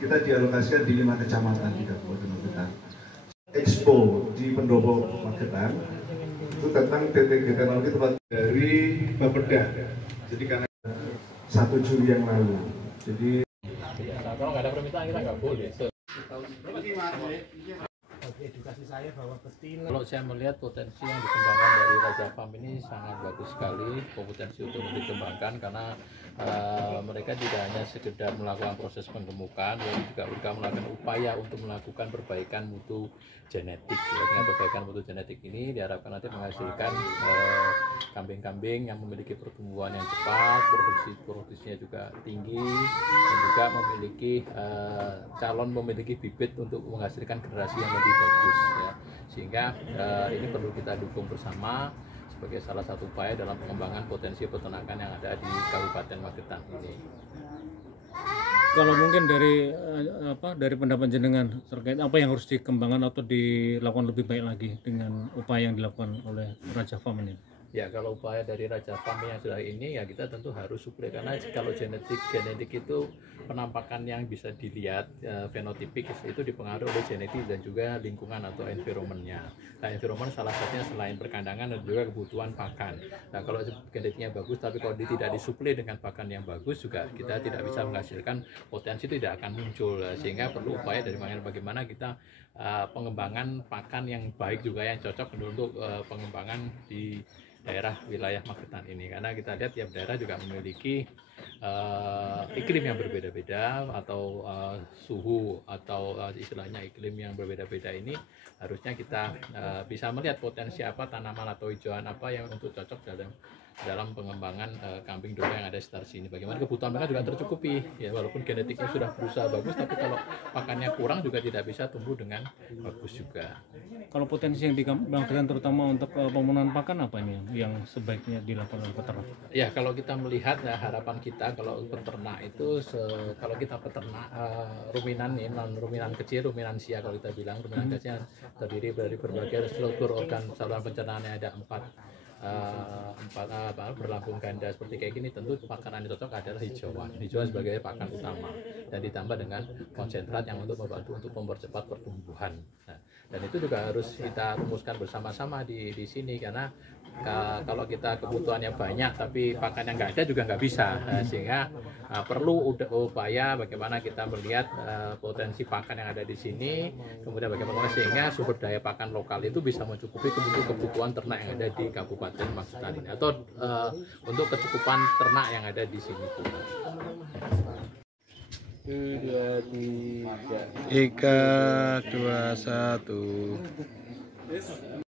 Kita dialokasikan di 5 kecamatan di Kabupaten Magetan. Expo di Pendopo Magetan itu tentang TTG teknologi tempat dari Bapeda. Jadi karena 1 Juli yang lalu. Jadi kalau nggak ada permintaan kita nggak boleh. Edukasi saya bahwa betina. Kalau saya melihat potensi yang dikembangkan dari Raja Farm ini sangat bagus sekali, potensi untuk dikembangkan karena mereka tidak hanya sekedar melakukan proses penggemukan, tapi juga melakukan upaya untuk melakukan perbaikan mutu genetik. Dengan perbaikan mutu genetik ini diharapkan nanti menghasilkan kambing-kambing yang memiliki pertumbuhan yang cepat, produksinya juga tinggi, dan juga memiliki calon memiliki bibit untuk menghasilkan generasi yang lebih bagus ya. Sehingga ini perlu kita dukung bersama sebagai salah satu upaya dalam pengembangan potensi peternakan yang ada di Kabupaten Magetan ini. Kalau mungkin dari pendapat jenengan terkait apa yang harus dikembangkan atau dilakukan lebih baik lagi dengan upaya yang dilakukan oleh Raja Farm ini? Ya, kalau upaya dari Raja Farm yang sudah ini ya kita tentu harus suplai, karena kalau genetik itu penampakan yang bisa dilihat fenotipik itu dipengaruhi oleh genetik dan juga lingkungan atau environmentnya. Nah, environment salah satunya selain perkandangan dan juga kebutuhan pakan. Nah, kalau genetiknya bagus tapi kalau tidak disuplai dengan pakan yang bagus juga kita tidak bisa menghasilkan potensi, tidak akan muncul. Sehingga perlu upaya dari bagaimana kita pengembangan pakan yang baik juga yang cocok untuk pengembangan di daerah wilayah Magetan ini, karena kita lihat tiap daerah juga memiliki iklim yang berbeda-beda atau suhu atau istilahnya iklim yang berbeda-beda. Ini harusnya kita bisa melihat potensi apa tanaman atau hijauan apa yang untuk cocok dalam pengembangan kambing domba yang ada di sekitar sini. Bagaimana kebutuhan mereka juga tercukupi ya, walaupun genetiknya sudah berusaha bagus, tapi kalau pakannya kurang juga tidak bisa tumbuh dengan bagus juga. Kalau potensi yang dikembangkan terutama untuk pemenuhan pakan apa ini yang sebaiknya dilakukan oleh peternak? Ya, kalau kita melihat ya, harapan kita kalau peternak itu kalau kita peternak ruminan ini, non ruminan kecil, ruminansia kalau kita bilang, ruminan kecil terdiri dari berbagai struktur organ saluran pencernaan yang ada empat berlambung ganda seperti kayak gini. Tentu makanan yang cocok adalah hijauan sebagai pakan utama dan ditambah dengan konsentrat yang untuk membantu untuk mempercepat pertumbuhan. Nah, dan itu juga harus kita rumuskan bersama-sama di sini, karena kalau kita kebutuhannya banyak tapi pakan yang nggak ada juga nggak bisa. Sehingga perlu upaya bagaimana kita melihat potensi pakan yang ada di sini, kemudian bagaimana sehingga sumber daya pakan lokal itu bisa mencukupi kebutuhan ternak yang ada di Kabupaten Magetan ini, atau untuk kecukupan ternak yang ada di sini pun. 1, 2, 3 2, 1